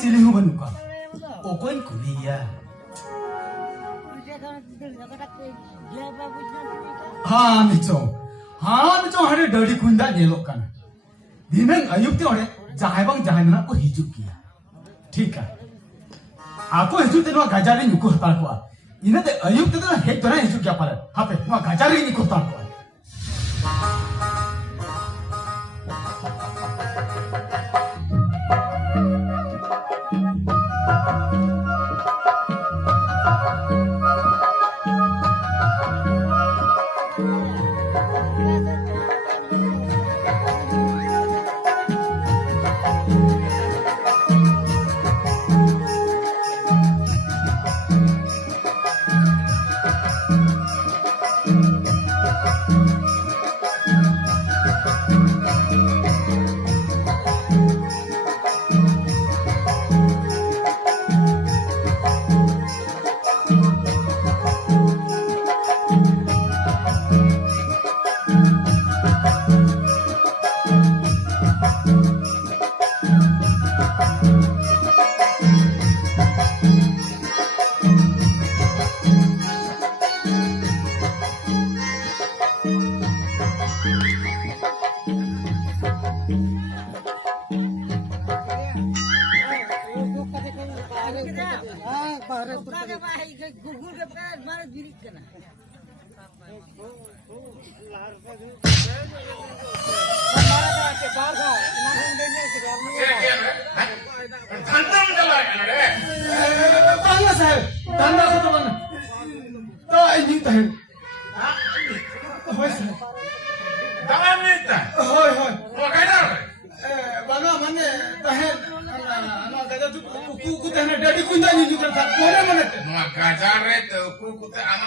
chilli हूँ बनुका ओकोइन कुलिया हाँ मिचो हरे डरी कुंदा नेलो काना दिनंग अयुब ते ओरे जहाय बंग जहाय ना को हिजुक किया ठीक है आको हिजुक ते नो गजारी नुको हतार को इने ते अयुब ते ना हेक तोरा हिजुक क्या पाले हापे नो गजारी नुको हतार को